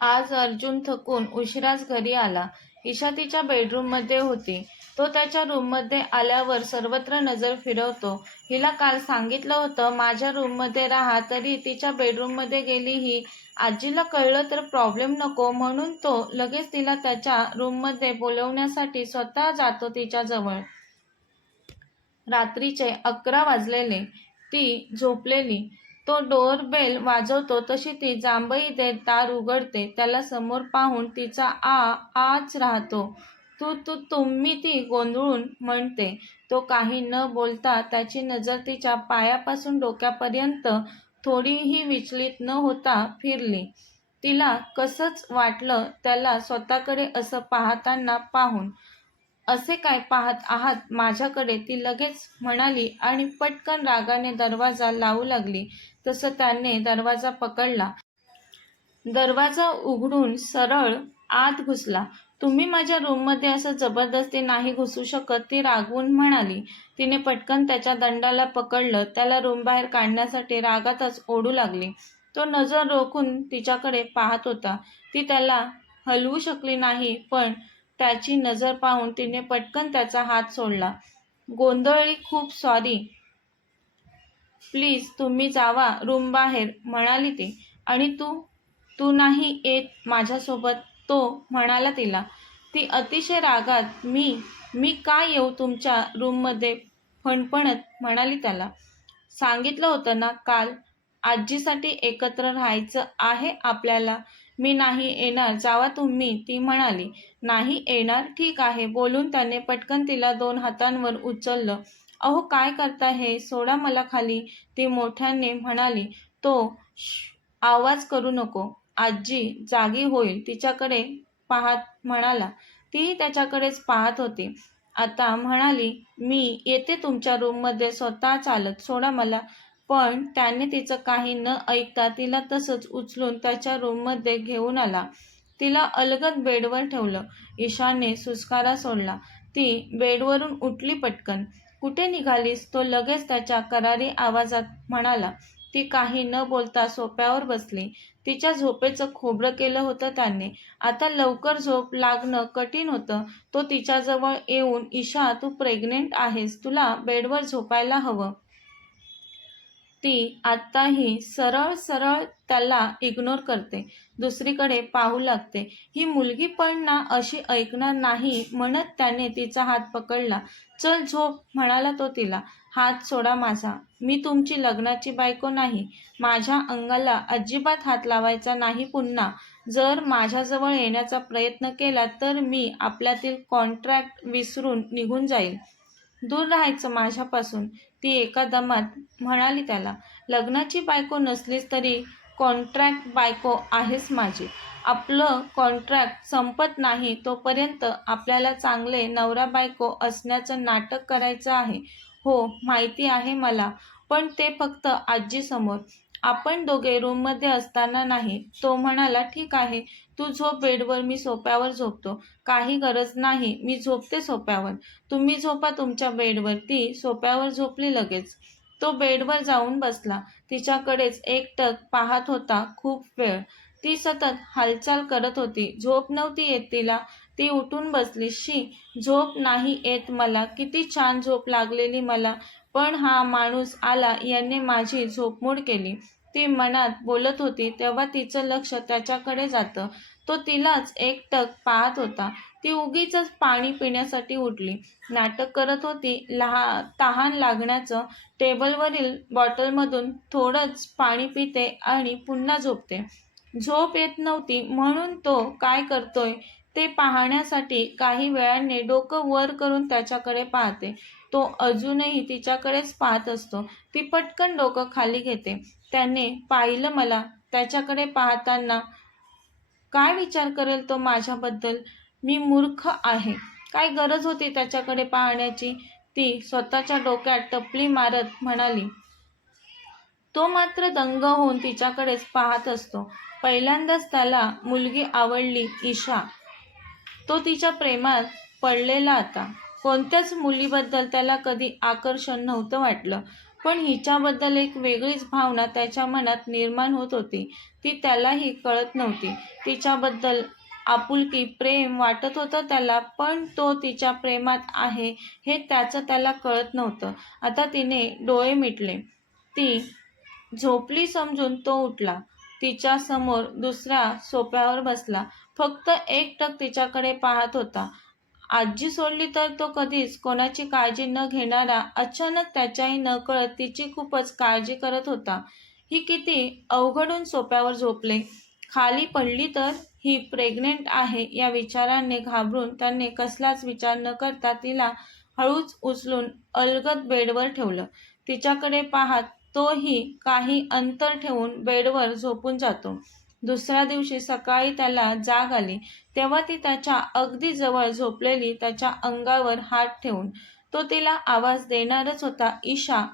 आज अर्जुन थकून उशिराच घरी आला. ईशा तिच्या बेडरूममध्ये होती. तो त्याच्या रूममध्ये आल्यावर सर्वत्र नजर फिरवतो. हिला काल सांगितलं होतं माझ्या रूममध्ये राहा, तरी तिच्या बेडरूममध्ये गेली ही. आजीला कळलं तर प्रॉब्लेम नको म्हणून तो लगेच तिला त्याच्या रूममध्ये बोलवण्यासाठी स्वतः जातो तिच्याजवळ. रात्रीचे 11 वाजलेले. ती झोपलेली. तो डोअरबेल वाजवतो तशी ती जांभई देत दार उघडते. त्याला समोर पाहून तिचा आच राहतो. तू तू तुम्ही ती गोंधळून म्हणते. तो काही न बोलता त्याची नजर तिच्या पायापासून डोक्यापर्यंत थोडीही विचलित न होता फिरली. तिला कसंच वाटलं त्याला स्वतःकडे असं पाहताना पाहून. असे काय पाहत आहात माझ्याकडे, ती लगेच म्हणाली आणि पटकन रागाने दरवाजा लावू लागली. तसं त्याने दरवाजा पकडला. दरवाजा उघडून सरळ आत घुसला. तुम्ही माझ्या रूममध्ये असं जबरदस्ती नाही घुसू शकत, ती रागवून म्हणाली. तिने पटकन त्याच्या दंडाला पकडलं. त्याला रूमबाहेर काढण्यासाठी रागातच ओढू लागली. तो नजर रोखून तिच्याकडे पाहत होता. ती त्याला हलवू शकली नाही, पण त्याची नजर पाहून तिने पटकन त्याचा हात सोडला. गोंधळली. खूप सॉरी. प्लीज तुम्ही जावा रूमबाहेर, म्हणाली ती. आणि तू नाही येत माझ्यासोबत, तो म्हणाला तिला. ती अतिशय रागात मी का येऊ तुमच्या रूममध्ये, फणफणत म्हणाली त्याला. सांगितलं होतं ना काल, आजीसाठी एकत्र राहायचं आहे आपल्याला. मी नाही येणार, जावा तुम्ही, ती म्हणाली. नाही येणार, ठीक आहे, बोलून त्याने पटकन तिला 2 हातांवर उचललं. अहो काय करता हे, सोडा मला खाली, ती मोठ्याने म्हणाली. तो आवाज करू नको, आजी जागी होईल, तिच्याकडे पाहत म्हणाला. ती त्याच्याकडेच पाहत होती. आता म्हणाली, मी येते तुमच्या रूममध्ये स्वतः चालत, सोडा मला. पण त्याने तिचं काही न ऐकता तिला तसंच उचलून त्याच्या रूममध्ये घेऊन आला. तिला अलगद बेडवर ठेवलं. ईशाने सुस्कारा सोडला. ती बेडवरून उठली पटकन. कुठे निघालीस, तो लगेच त्याच्या करारी आवाजात म्हणाला. ती काही न बोलता सोफ्यावर बसली. तिच्या झोपेचं खोबरं केलं होतं त्याने. आता लवकर झोप लागणं कठीण होतं. तो तिच्याजवळ येऊन, ईशा तू प्रेग्नेंट आहेस, तुला बेडवर झोपायला हवं. ती आत्ताही सरळ सरळ त्याला इग्नोर करते. दुसरीकडे पाहू लागते. ही मुलगी पण ना अशी ऐकणार नाही म्हणत त्याने तिचा हात पकडला. चल झोप, म्हणाला तो तिला. हात सोडा माझा. मी तुमची लग्नाची बायको नाही. माझ्या अंगाला अजिबात हात लावायचा नाही पुन्हा. जर माझ्याजवळ येण्याचा प्रयत्न केला तर मी आपल्यातील कॉन्ट्रॅक्ट विसरून निघून जाईल. दूर राहायचं माझ्यापासून, ती एका दमात म्हणाली त्याला. लग्नाची बायको नसलीस तरी कॉन्ट्रॅक्ट बायको आहेस माझी. आपलं कॉन्ट्रॅक्ट संपत नाही तोपर्यंत आपल्याला चांगले नवरा बायको असण्याचं नाटक करायचं आहे. हो माहिती आहे मला, पण ते फक्त आजीसमोर. आपण दोघे रूममध्ये असताना नाही. तो म्हणाला. ठीक आहे, तू झोप बेडवर, मी सोफ्यावर झोपतो. काही गरज नाही, मी झोपते सोफ्यावर. तुम्ही झोपा तुमच्या बेडवर. ती सोफ्यावर झोपली लगेच. तो बेडवर जाऊन बसला. तिच्याकडेच एकटक पाहत होता खूप वेळ. ती सतत हालचाल करत होती. झोप नव्हती येत तिला. ती उठून बसली. शी, झोप नाही येत मला. किती छान झोप लागलेली मला, पण हा माणूस आला याने माझी झोपमोड केली. ती मनात बोलत होती तेव्हा तिचं लक्ष त्याच्याकडे जातं. तो तिलाच एकटक पाहत होता. ती उगीचच पाणी पिण्यासाठी उठली. नाटक करत होती तहान लागण्याचं. टेबलवरील बॉटलमधून थोडंच पाणी पिते आणि पुन्हा झोपते. झोप येत नव्हती म्हणून तो काय करतोय ते पाहण्यासाठी काही वेळाने डोकं वर करून त्याच्याकडे पाहते. तो अजूनही तिच्याकडेच पाहत असतो. ती पटकन डोकं खाली घेते. त्याने पाहिलं मला. त्याच्याकडे पाहताना काय विचार करेल तो माझ्याबद्दल. मी मूर्ख आहे. काय गरज होती त्याच्याकडे पाहण्याची, ती स्वतःच्या डोक्यात टपली मारत म्हणाली. तो मात्र दंग होऊन तिच्याकडेच पाहत असतो. पहिल्यांदाच त्याला मुलगी आवडली ईशा. तो तिच्या प्रेमात पडलेला आता. कोणत्याच मुलीबद्दल त्याला कधी आकर्षण नव्हतं वाटलं. पण हिच्याबद्दल एक वेगळीच भावना त्याच्या मनात निर्माण होत होती. ती त्यालाही कळत नव्हती. तिच्याबद्दल आपुलकी, प्रेम वाटत होतं त्याला, पण तो तिच्या प्रेमात आहे हे त्याचं त्याला कळत नव्हतं. आता तिने डोळे मिटले. ती झोपली समजून तो उठला. तिच्या समोर दुसऱ्या सोफ्यावर बसला. फक्त एकटक तिच्याकडे पाहत होता. आजी सोडली तर तो कधीच कोणाची काळजी न घेणारा अचानक त्याच्याही नकळत तिची खूपच काळजी करत होता. ही किती अवघडून सोफ्यावर झोपले. खाली पडली तर ही प्रेग्नेंट आहे या विचाराने घाबरून त्याने कसलाच विचार न करता तिला हळूच उचलून अलगद बेडवर ठेवलं. तिच्याकडे पाहत तोही काही अंतर ठेवून बेडवर झोपून जातो. दुसऱ्या दिवशी सकाळी त्याला जाग आली तेव्हा ती त्याच्या अगदी जवळ झोपलेली, त्याच्या अंगावर हात ठेवून. तो तिला आवाज देणारच होता, ईशा,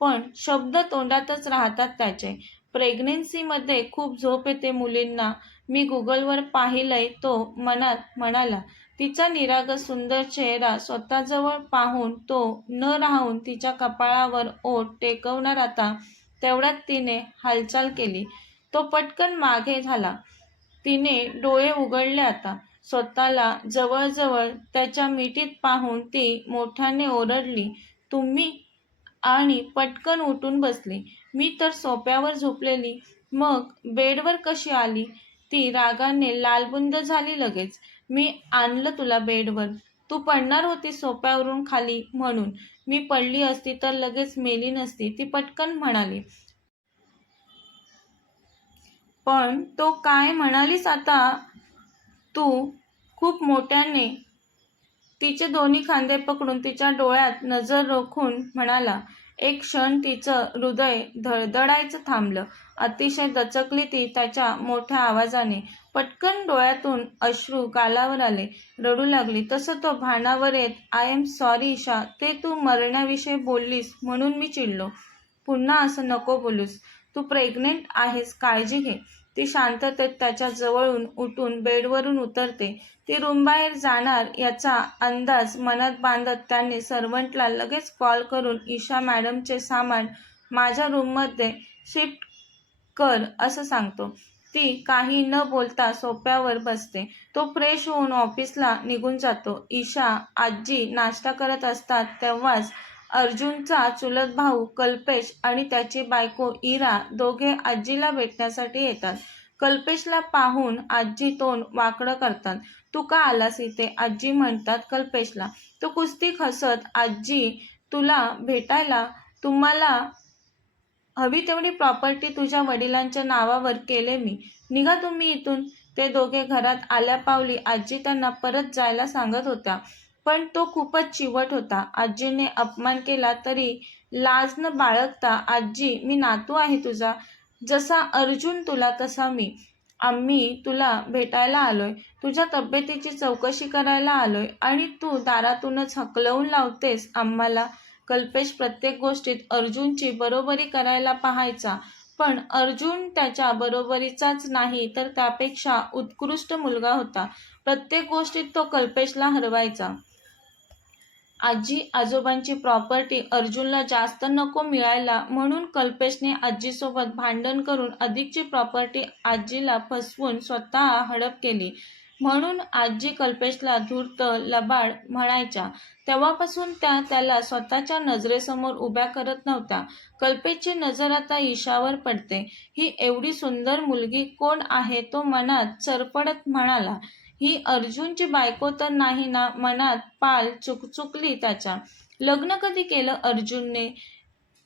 पण शब्द तोंडातच राहतात त्याचे. प्रेग्नन्सीमध्ये खूप झोप येते मुलींना. मी गुगलवर पाहिलंय, तो मनात म्हणाला. तिचा निरागस सुंदर चेहरा स्वतःजवळ पाहून तो न राहून तिच्या कपाळावर ओठ टेकवणार आता, तेवढ्यात तिने हालचाल केली. तो पटकन मागे झाला. तिने डोळे उघडले आता. स्वतःला जवळजवळ त्याच्या मिठीत पाहून ती मोठ्याने ओरडली, तुम्ही? आणि पटकन उठून बसली. मी तर सोफ्यावर झोपलेली, मग बेडवर कशी आली? ती रागाने लालबुंद झाली लगेच. मी आणलं तुला बेडवर. तू पडणार होती सोफ्यावरून खाली म्हणून. मी पडली असती तर लगेच मेली नसती, ती पटकन म्हणाली. पण तो काय म्हणालीस आता तू? खूप मोठ्याने तिचे दोन्ही खांदे पकडून तिच्या डोळ्यात नजर रोखून म्हणाला. एक क्षण तिचं हृदय धडधडायचं थांबलं. अतिशय दचकली ती त्याच्या मोठ्या आवाजाने. पटकन डोळ्यातून अश्रू गालावर आले. रडू लागली. तसं तो भानावर येत, आय एम सॉरी ईशा, ते तू मरण्याविषयी बोललीस म्हणून मी चिडलो. पुन्हा असं नको बोलूस. तू प्रेग्नेंट आहेस, काळजी घे. ती शांततेत त्याच्या जवळून उठून बेडवरून उतरते. ती रूमबाहेर जाणार याचा अंदाज मनात बांधत त्याने सर्व्हंटला लगेच कॉल करून ईशा मॅडमचे सामान माझ्या रूममध्ये शिफ्ट कर असं सांगतो. ती काही न बोलता सोफ्यावर बसते. तो फ्रेश होऊन ऑफिसला निघून जातो. ईशा आजी नाश्ता करत असतात तेव्हाच अर्जुनचा चुलत भाऊ कल्पेश आणि त्याची बायको इरा दोघे आजीला भेटण्यासाठी येतात. कल्पेशला पाहून आजी तोंड वाकडं करतात. तू का आलास इथे? आजी म्हणतात कल्पेशला. तो कुस्ती हसत, आजी तुला भेटायला? तुम्हाला हवी तेवढी प्रॉपर्टी तुझ्या वडिलांच्या नावावर केले मी. निघा तुम्ही इथून. ते दोघे घरात आल्यापावली आजी त्यांना परत जायला सांगत होत्या. पण तो खूपच चिवट होता. आजीने अपमान केला तरी लाज न बाळगता, आजी मी नातू आहे तुझा. जसा अर्जुन तुला तसा मी. आम्ही तुला भेटायला आलोय. तुझ्या तब्येतीची चौकशी करायला आलोय आणि तू दारातूनच हकलवून लावतेस आम्हाला. कल्पेश प्रत्येक गोष्टीत अर्जुनची बरोबरी करायला पाहायचा, पण अर्जुन त्याच्या बरोबरीचाच नाही तर त्यापेक्षा उत्कृष्ट मुलगा होता. प्रत्येक गोष्टीत तो कल्पेशला हरवायचा. आजी आजोबांची प्रॉपर्टी अर्जुनला जास्त नको मिळायला म्हणून कल्पेशने आजीसोबत भांडण करून अधिकची प्रॉपर्टी आजीला फसवून स्वतः हडप केली. म्हणून आजी कल्पेशला धूर्त, लबाड म्हणायच्या. तेव्हापासून त्या त्याला स्वतःच्या नजरेसमोर उभ्या करत नव्हत्या. कल्पेशची नजर आता ईशावर पडते. ही एवढी सुंदर मुलगी कोण आहे? तो मनात चरफडत म्हणाला. ही अर्जुनची बायको तर नाही ना? मनात पाल चुकचुकली त्याच्या. लग्न कधी केलं अर्जुनने?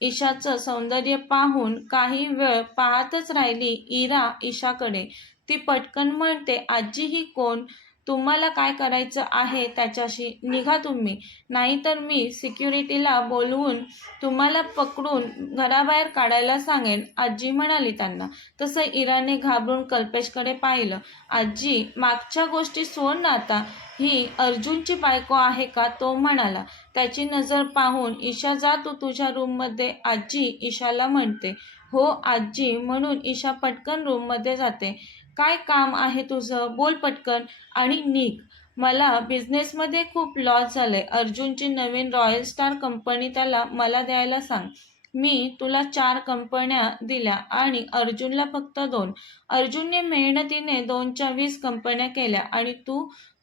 ईशाचं सौंदर्य पाहून काही वेळ पाहतच राहिली इरा ईशाकडे. ती पटकन म्हणते, आजी ही कोण? तुम्हाला काय करायचं आहे त्याच्याशी? निघा तुम्ही, नाहीतर मी सिक्युरिटीला बोलवून तुम्हाला पकडून घराबाहेर काढायला सांगेन, आजी म्हणाली त्यांना. तसं इराने घाबरून कल्पेशकडे पाहिलं. आजी मागच्या गोष्टी सोड ना आता. ही अर्जुनची बायको आहे का? तो म्हणाला. त्याची नजर पाहून ईशा जा तू तुझ्या रूममध्ये, आजी ईशाला म्हणते. हो आजी म्हणून ईशा पटकन रूममध्ये जाते. काय काम आहे तुझं? बोल पटकन आणि निघ. मला बिझनेसमध्ये खूप लॉस झालंय. अर्जुनची नवीन रॉयल स्टार कंपनी त्याला मला द्यायला सांग. मी तुला 4 कंपन्या दिल्या आणि अर्जुनला फक्त 2. अर्जुनने मेहनतीने 2च्या 20 कंपन्या केल्या आणि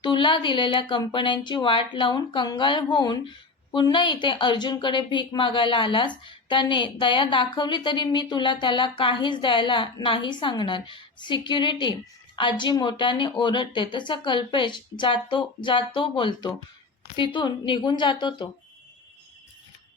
तुला दिलेल्या कंपन्यांची वाट लावून कंगाल होऊन पुन्हा इथे अर्जुनकडे भीक मागायला आलास. त्याने दया दाखवली तरी मी तुला त्याला काहीच द्यायला नाही सांगणार. सिक्युरिटी, आजी मोठ्याने ओरडते. तसा कल्पेश जातो बोलतो. तिथून निघून जातो तो.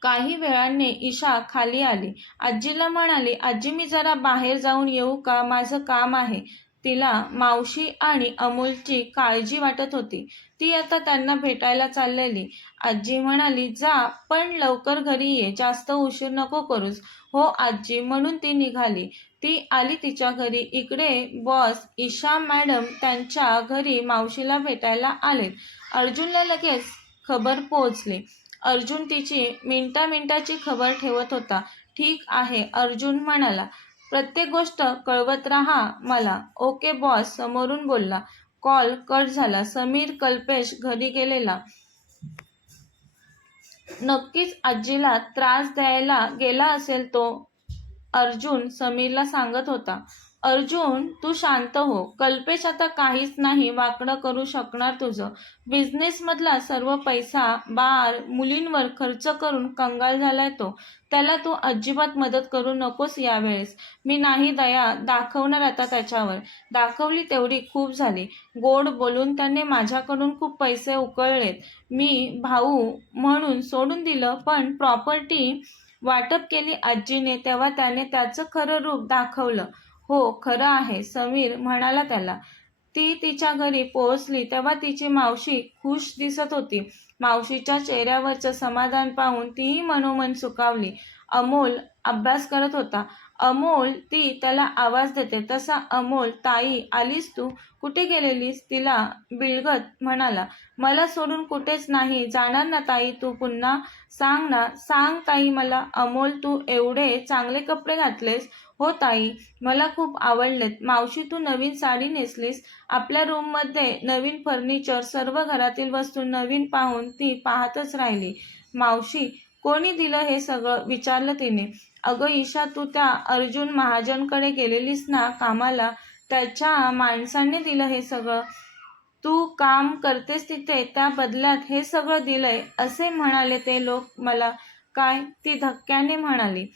काही वेळाने ईशा खाली आली. आजीला म्हणाली, आजी मी जरा बाहेर जाऊन येऊ का? माझं काम आहे. तिला मावशी आणि अमोलची काळजी वाटत होती. ती आता त्यांना भेटायला चाललेली. आजी म्हणाली, जा पण लवकर घरी ये, जास्त उशीर नको करूस. हो आजी, म्हणून ती निघाली. ती आली तिच्या घरी. इकडे बॉस ईशा मॅडम त्यांच्या घरी मावशीला भेटायला आलेत. अर्जुनला लगेच खबर पोहोचली. अर्जुन तिची मिनिटाची खबर ठेवत होता. ठीक आहे, अर्जुन म्हणाला. प्रत्येक गोष्ट कळवत राहा मला. ओके बॉस, समोरून बोलला. कॉल कट झाला. समीर कल्पेश घरी गेलेला. नक्कीच आजीला त्रास द्यायला गेला असेल तो, अर्जुन समीरला सांगत होता. अर्जुन तू शांत हो. कल्पेश आता काहीच नाही वाकडं करू शकणार तुझं. बिझनेसमधला सर्व पैसा बार मुलींवर खर्च करून कंगाल झालाय तो. त्याला तू अजिबात मदत करू नकोस यावेळेस. मी नाही दया दाखवणार आता त्याच्यावर. दाखवली तेवढी खूप झाली. गोड बोलून त्याने माझ्याकडून खूप पैसे उकळलेत. मी भाऊ म्हणून सोडून दिलं, पण प्रॉपर्टी वाटप केली आजीने तेव्हा त्याने त्याचं खरं रूप दाखवलं. हो खरं आहे, समीर म्हणाला त्याला. ती तिच्या घरी पोहोचली तेव्हा तिची मावशी खुश दिसत होती. मावशीच्या चेहऱ्यावरचं समाधान पाहून तीही मनोमन सुखावली. अमोल अभ्यास करत होता. अमोल, ती त्याला आवाज देते तसा अमोल, ताई आलीस तू? कुठे गेलेलीस? तिला बिळगत म्हणाला. मला सोडून कुठेच नाही जाणार ना ताई तू पुन्हा? सांग ना, सांग ताई मला. अमोल, तू एवढे चांगले कपडे घातलेस. हो ताई, मला खूप आवडलेत. मावशी, तू नवीन साडी नेसलीस. आपल्या रूममध्ये नवीन फर्निचर, सर्व घरातील वस्तू नवीन पाहून ती पाहतच राहिली. मावशी, कोणी दिलं हे सगळं? विचारलं तिने. अगं ईशा, तू त्या अर्जुन महाजनकडे गेलेलीस ना कामाला, त्याच्या माणसाने दिलं हे सगळं. तू काम करतेस तिथे, त्या बदल्यात हे सगळं दिलंय असे म्हणाले ते लोक मला. काय? ती धक्क्याने म्हणाली.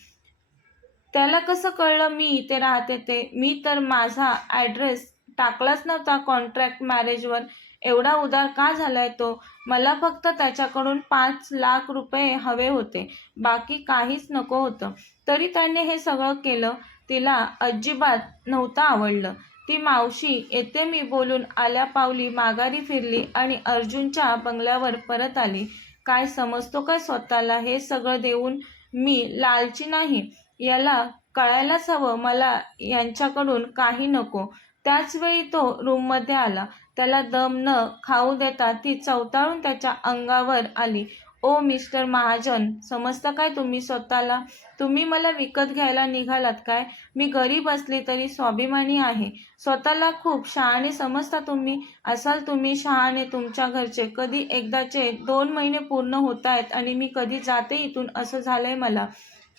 त्याला कसं कळलं मी इथे राहते ते? मी तर माझा ॲड्रेस टाकलाच नव्हता कॉन्ट्रॅक्ट मॅरेजवर. एवढा उदार का झालाय तो? मला फक्त त्याच्याकडून 5 लाख रुपये हवे होते, बाकी काहीच नको होतं. तरी त्याने हे सगळं केलं. तिला अजिबात नव्हतं आवडलं. ती मावशी येते मी बोलून आल्या पावली माघारी फिरली आणि अर्जुनच्या बंगल्यावर परत आली. काय समजतो काय स्वतःला? हे सगळं देऊन मी लालची नाही, याला कळायलाच हवं. मला यांच्याकडून काही नको. त्याचवेळी तो रूममध्ये आला. त्याला दम न खाऊ देता ती चवताळून त्याच्या अंगावर आली. ओ मिस्टर महाजन, समजता काय तुम्ही स्वतःला? तुम्ही मला विकत घ्यायला निघालात काय? मी घरी बसली तरी स्वाभिमानी आहे. स्वतःला खूप शहाणे समजता तुम्ही. असाल तुम्ही शहाणे तुमच्या घरचे. कधी एकदाचे 2 महिने पूर्ण होत आहेत आणि मी कधी जाते इथून असं झालंय मला.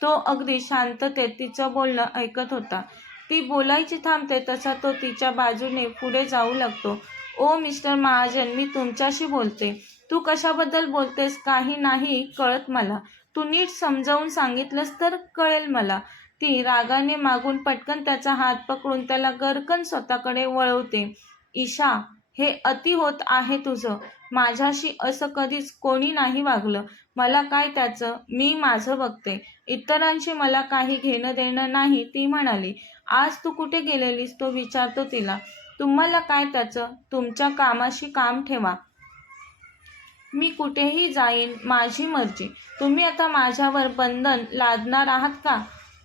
तो अगदी शांततेत तिचं बोलणं ऐकत होता. ती बोलायची थांबते तसा तो तिच्या बाजूने पुढे जाऊ लागतो. ओ मिस्टर महाजन, मी तुमच्याशी बोलते. तू कशाबद्दल बोलतेस? काही नाही कळत मला. तू नीट समजावून सांगितलंस तर कळेल मला. ती रागाने मागून पटकन त्याचा हात पकडून त्याला गरकन स्वतःकडे वळवते. ईशा, हे अति होत आहे तुझं. माझ्याशी असं कधीच कोणी नाही वागलं. मला काय त्याचं? मी माझं बघते. इतरांशी मला काही घेणं देणं नाही, ती म्हणाली. आज तू कुठे गेलेलीस? तो विचारतो तिला. तुम्हाला काय त्याचं? तुमच्या कामाशी काम ठेवा. मी कुठेही जाईन, माझी मर्जी. तुम्ही आता माझ्यावर बंधन लादणार आहात का?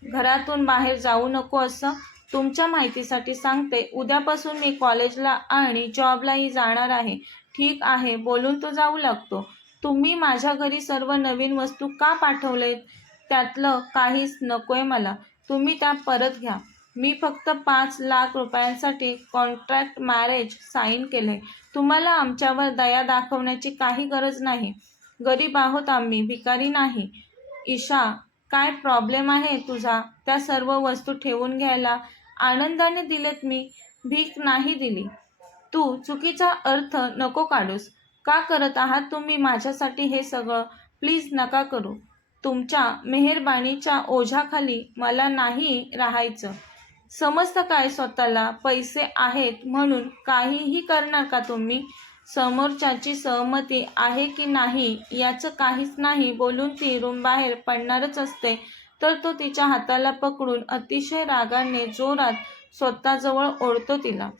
घरातून बाहेर जाऊ नको असं? तुमच्या माहितीसाठी सांगते, उद्यापासून मी कॉलेजला आणि जॉबलाही जाणार आहे. ठीक आहे, बोलून तो जाऊ लागतो. तुम्ही माझ्या घरी सर्व नवीन वस्तू का पाठवलेत? त्यातलं काहीच नकोय मला. तुम्ही त्या परत घ्या. मी फक्त 5 लाख रुपयांसाठी कॉन्ट्रॅक्ट मॅरेज साईन केलंय. तुम्हाला आमच्यावर दया दाखवण्याची काही गरज नाही. गरीब आहोत आम्ही, भिकारी नाही. ईशा, काय प्रॉब्लेम आहे तुझा? त्या सर्व वस्तू ठेवून घ्यायला आनंदाने दिलेत मी, भीक नाही दिली. तू चुकीचा अर्थ नको काढूस. का करत आहात तुम्ही माझ्यासाठी हे सगळं? प्लीज नका करू. तुमच्या मेहरबानीच्या ओझ्याखाली मला नाही राहायचं. समजतं काय स्वतःला? पैसे आहेत म्हणून काहीही करणार का तुम्ही? समोरच्याची सहमती आहे की नाही याचं काहीच नाही बोलून ती रूमबाहेर पडणारच असते, तर तो तिच्या हाताला पकडून अतिशय रागाने जोरात स्वतःजवळ ओढतो तिला.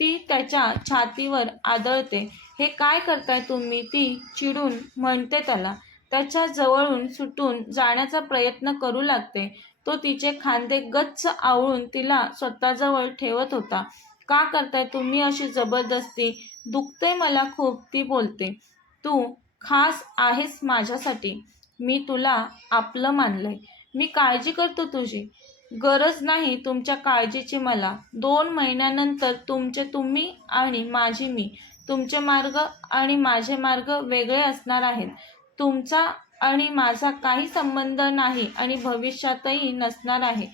ती त्याच्या छातीवर आदळते. हे काय करताय तुम्ही? ती चिडून म्हणते त्याला. त्याच्या जवळून सुटून जाण्याचा प्रयत्न करू लागते. तो तिचे खांदे गच्च आवळून तिला स्वतःजवळ ठेवत होता. का करताय तुम्ही अशी जबरदस्ती? दुखते मला खूप, ती बोलते. तू खास आहेस माझ्यासाठी. मी तुला आपलं मानलंय. मी काळजी करतो तुझी. गरज नाही तुमच्या काळजीची मला. 2 महिन्यानंतर तुमचे तुम्ही आणि माझी मी. तुमचे मार्ग आणि माझे मार्ग वेगळे असणार आहेत. तुमचा आणि माझा काही संबंध नाही आणि भविष्यातही नसणार आहे.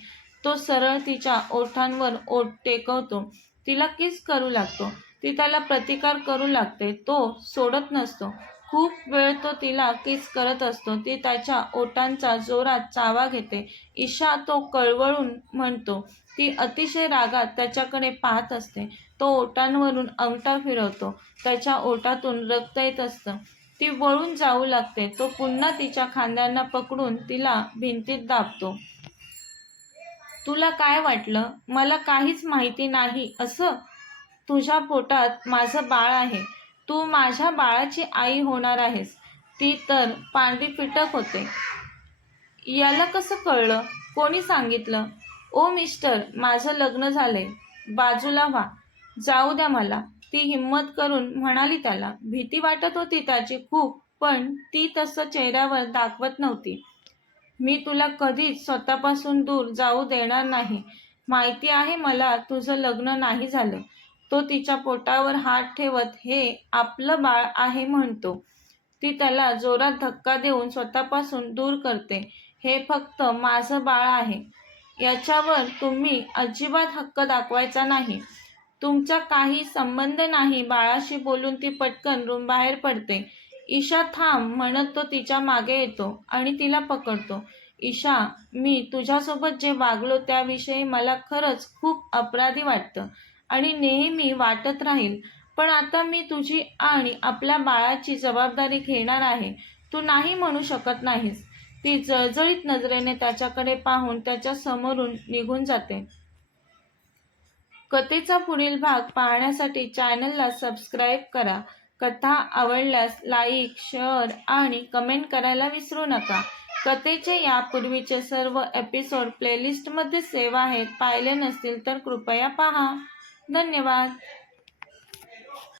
तो सरळ तिच्या ओठांवर ओठ टेकवतो. तिला किस करू लागतो. ती त्याला प्रतिकार करू लागते. तो सोडत नसतो. खूप वेळ तो तिला किस करत असतो. ती त्याच्या ओठांचा जोरात चावा घेते. ईशा, तो कळवळून म्हणतो. ती अतिशय रागात त्याच्याकडे पाहत असते. तो ओठांवरून अंगठा फिरवतो. त्याच्या ओठातून रक्त येत असतं. ती वळून जाऊ लागते. तो पुन्हा तिच्या खांद्यांना पकडून तिला भिंतीत दाबतो. तुला काय वाटलं? मला काहीच माहिती नाही असं? तुझ्या पोटात माझं बाळ आहे. तू माझ्या बाळाची आई होणार आहेस. ती तर पांढरी फिटक होते. याला कसं कळलं? कोणी सांगितलं? ओ मिस्टर, माझं लग्न झालंय. बाजूला व्हा. जाऊ द्या मला, ती हिम्मत करून म्हणाली त्याला. भीती वाटत होती त्याची खूप, पण ती तसं चेहऱ्यावर दाखवत नव्हती. मी तुला कधीच स्वतःपासून दूर जाऊ देणार नाही. माहिती आहे मला तुझं लग्न नाही झालं. तो तिच्या पोटावर हात ठेवत हे आपलं बाळ आहे म्हणतो. ती त्याला जोरात धक्का देऊन स्वतःपासून दूर करते. हे फक्त माझं बाळ आहे. याच्यावर तुम्ही अजिबात हक्क दाखवायचा नाही. तुमचा काही संबंध नाही. बाळाशी बोलून ती पटकन रूमबाहेर पडते. ईशा थांब म्हणत तो तिच्या मागे येतो आणि तिला पकडतो. ईशा, मी तुझ्यासोबत जे वागलो त्याविषयी मला खरंच खूप अपराधी वाटतं आणि नेहमी वाटत राहील. पण आता मी तुझी आणि आपल्या बाळाची जबाबदारी घेणार आहे. तू नाही म्हणू शकत नाहीस. ती जळजळीत नजरेने त्याच्याकडे पाहून त्याच्या समोरून निघून जाते. कथेचा पुढील भाग पाहण्यासाठी चॅनलला सबस्क्राईब करा. कथा आवडल्यास लाईक, शेअर आणि कमेंट करायला विसरू नका. कथेचे यापूर्वीचे सर्व एपिसोड प्लेलिस्टमध्ये सेव्ह आहेत. पाहिले नसतील तर कृपया पहा. धन्यवाद.